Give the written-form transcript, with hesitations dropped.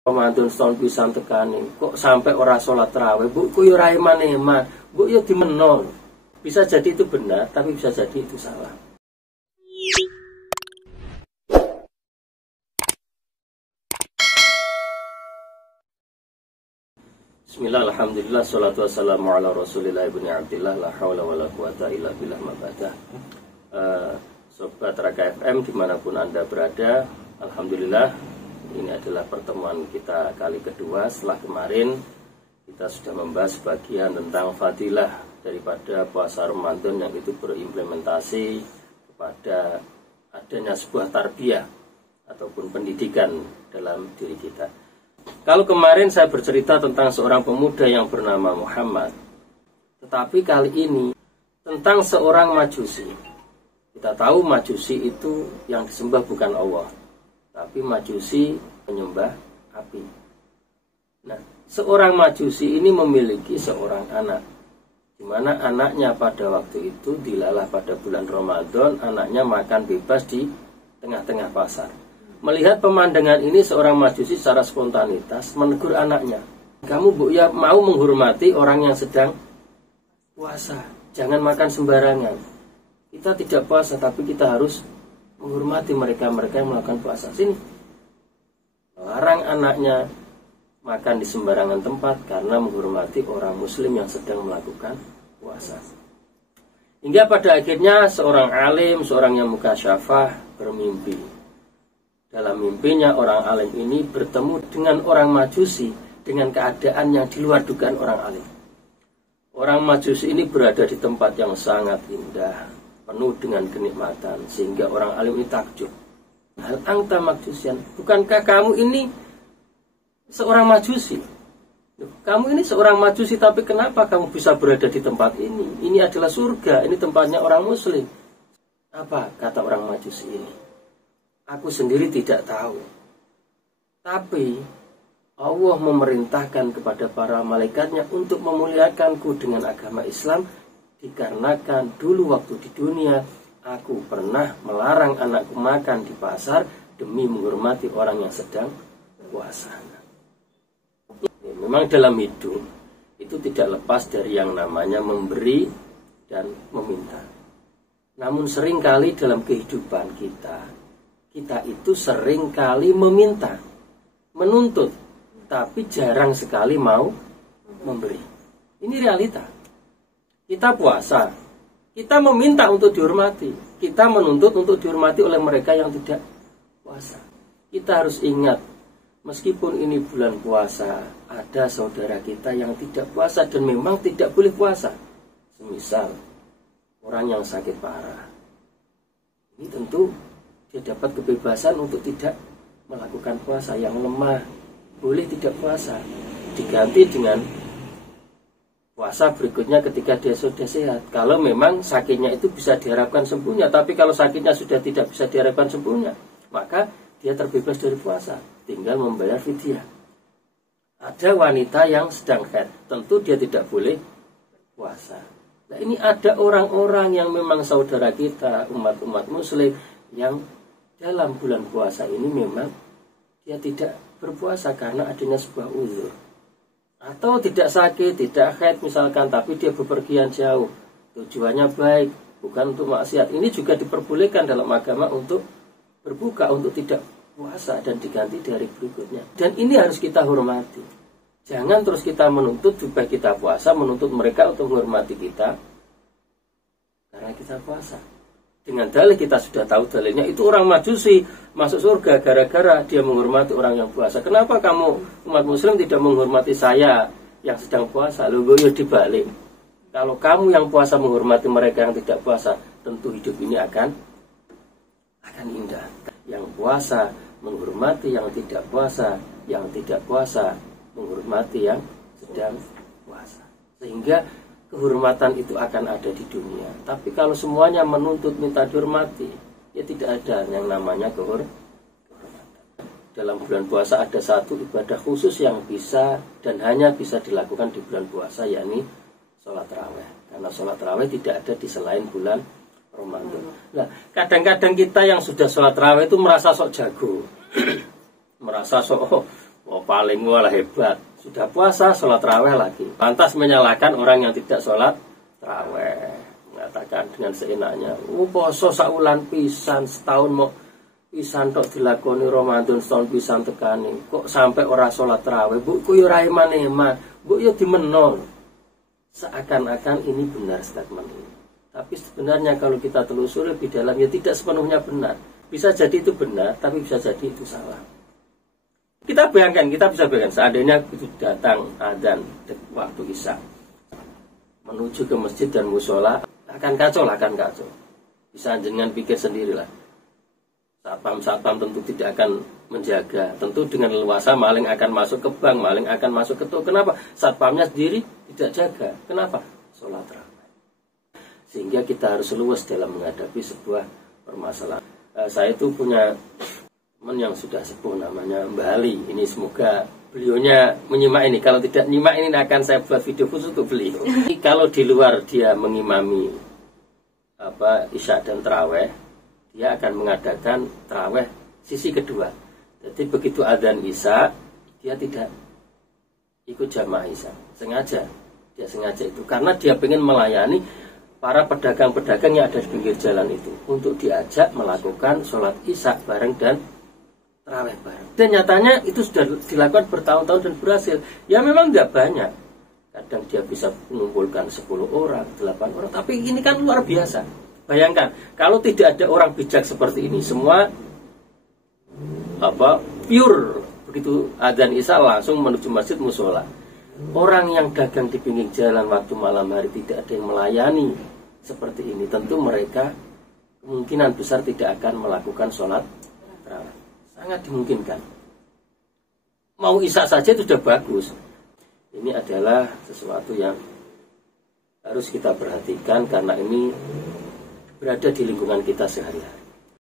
Ramadan setahun pisan tekane kok sampai ora sholat tarawih, Bu, ku yo ra eman-eman, Bu yo dimeno. Bisa jadi itu benar, tapi bisa jadi itu salah. Bismillah, alhamdulillah, salatu wassalamu ala rasulillah ibni abdillah, la hawla wa la quwata illa billah mabadah. Sobat Raka FM dimanapun Anda berada, alhamdulillah ini adalah pertemuan kita kali kedua setelah kemarin kita sudah membahas bagian tentang fadilah daripada puasa Ramadan yang itu berimplementasi kepada adanya sebuah tarbiyah ataupun pendidikan dalam diri kita. Kalau kemarin saya bercerita tentang seorang pemuda yang bernama Muhammad, tetapi kali ini tentang seorang Majusi. Kita tahu Majusi itu yang disembah bukan Allah, tapi Majusi menyembah api. Nah, seorang Majusi ini memiliki seorang anak, di mana anaknya pada waktu itu dilalah pada bulan Ramadan, anaknya makan bebas di tengah-tengah pasar. Melihat pemandangan ini, seorang Majusi secara spontanitas menegur anaknya, "Kamu, Bu, ya mau menghormati orang yang sedang puasa. Jangan makan sembarangan. Kita tidak puasa, tapi kita harus menghormati mereka-mereka yang melakukan puasa. Sini." Melarang anaknya makan di sembarangan tempat karena menghormati orang muslim yang sedang melakukan puasa. Hingga pada akhirnya seorang alim, seorang yang mukasyafah bermimpi. Dalam mimpinya orang alim ini bertemu dengan orang Majusi dengan keadaan yang di luar dugaan orang alim. Orang Majusi ini berada di tempat yang sangat indah, penuh dengan kenikmatan, sehingga orang alim ini takjub. Hal anta Majusian, bukankah kamu ini seorang Majusi? Kamu ini seorang Majusi, tapi kenapa kamu bisa berada di tempat ini? Ini adalah surga, ini tempatnya orang muslim. Apa kata orang Majusi ini? Aku sendiri tidak tahu. Tapi Allah memerintahkan kepada para malaikatnya untuk memuliakanku dengan agama Islam, dikarenakan dulu waktu di dunia aku pernah melarang anakku makan di pasar demi menghormati orang yang sedang puasa. Memang dalam hidup itu tidak lepas dari yang namanya memberi dan meminta. Namun seringkali dalam kehidupan kita itu seringkali meminta, menuntut, tapi jarang sekali mau memberi. Ini realita. Kita puasa, kita meminta untuk dihormati, kita menuntut untuk dihormati oleh mereka yang tidak puasa. Kita harus ingat, meskipun ini bulan puasa, ada saudara kita yang tidak puasa dan memang tidak boleh puasa. Semisal orang yang sakit parah, ini tentu dia dapat kebebasan untuk tidak melakukan puasa. Yang lemah boleh tidak puasa, diganti dengan puasa berikutnya ketika dia sudah sehat. Kalau memang sakitnya itu bisa diharapkan sembuhnya, tapi kalau sakitnya sudah tidak bisa diharapkan sembuhnya, maka dia terbebas dari puasa, tinggal membayar fidyah. Ada wanita yang sedang haid, tentu dia tidak boleh puasa. Nah, ini ada orang-orang yang memang saudara kita, umat-umat muslim, yang dalam bulan puasa ini memang dia tidak berpuasa karena adanya sebuah uzur. Atau tidak sakit, tidak haid misalkan, tapi dia bepergian jauh. Tujuannya baik, bukan untuk maksiat. Ini juga diperbolehkan dalam agama untuk berbuka, untuk tidak puasa dan diganti dari berikutnya. Dan ini harus kita hormati. Jangan terus kita menuntut supaya kita puasa, menuntut mereka untuk menghormati kita karena kita puasa. Dengan dalil kita sudah tahu dalilnya, itu orang Majusi masuk surga gara-gara dia menghormati orang yang puasa. Kenapa kamu umat muslim tidak menghormati saya yang sedang puasa? Lalu ya dibalik. Kalau kamu yang puasa menghormati mereka yang tidak puasa, tentu hidup ini akan indah. Yang puasa menghormati yang tidak puasa, yang tidak puasa menghormati yang sedang puasa. Sehingga kehormatan itu akan ada di dunia. Tapi kalau semuanya menuntut minta dihormati, ya tidak ada yang namanya kehormatan. Dalam bulan puasa ada satu ibadah khusus yang bisa dan hanya bisa dilakukan di bulan puasa, yakni sholat tarawih. Karena sholat tarawih tidak ada di selain bulan Ramadan. Nah, kadang-kadang kita yang sudah sholat tarawih itu merasa sok jago, merasa sok Oh, paling walah hebat. Sudah puasa, sholat tarawih lagi. Lantas menyalahkan orang yang tidak sholat tarawih. Mengatakan dengan seenaknya, poso saulan pisan, setahun mau pisan tok dilakoni Ramadan, setahun pisan tekani. Kok sampai orang sholat tarawih? Bu, ku yo ra eman-eman. Bu yo dimenol. Seakan-akan ini benar statement ini. Tapi sebenarnya kalau kita telusuri lebih dalam, ya tidak sepenuhnya benar. Bisa jadi itu benar, tapi bisa jadi itu salah. Kita bisa bayangkan seandainya itu datang adzan waktu Isya, menuju ke masjid dan musola, akan kacau. Bisa jenengan pikir sendirilah. Satpam tentu tidak akan menjaga. Tentu dengan leluasa maling akan masuk ke bank, maling akan masuk ke toko. Kenapa? Satpamnya sendiri tidak jaga. Kenapa? Sholat tarawih. Sehingga kita harus luas dalam menghadapi sebuah permasalahan. Saya itu punya teman yang sudah sepuh namanya Mbak Ali. Ini semoga beliaunya menyimak ini. Kalau tidak nyimak ini akan saya buat video khusus untuk beliau. Kalau di luar dia mengimami Isya dan tarawih, dia akan mengadakan tarawih sisi kedua. Jadi begitu adzan Isya, dia tidak ikut jamaah Isya. Dia sengaja itu karena dia ingin melayani para pedagang-pedagang yang ada di pinggir jalan itu untuk diajak melakukan sholat Isya bareng dan tarawih bareng. Dan nyatanya itu sudah dilakukan bertahun-tahun dan berhasil. Ya memang tidak banyak. Kadang dia bisa mengumpulkan 10 orang, 8 orang. Tapi ini kan luar biasa. Bayangkan, kalau tidak ada orang bijak seperti ini, semua pure. Begitu adzan Isya langsung menuju masjid musola. Orang yang dagang di pinggir jalan waktu malam hari tidak ada yang melayani seperti ini, tentu mereka kemungkinan besar tidak akan melakukan sholat tarawih. Sangat dimungkinkan. Mau Isya saja itu sudah bagus. Ini adalah sesuatu yang harus kita perhatikan karena ini berada di lingkungan kita sehari-hari.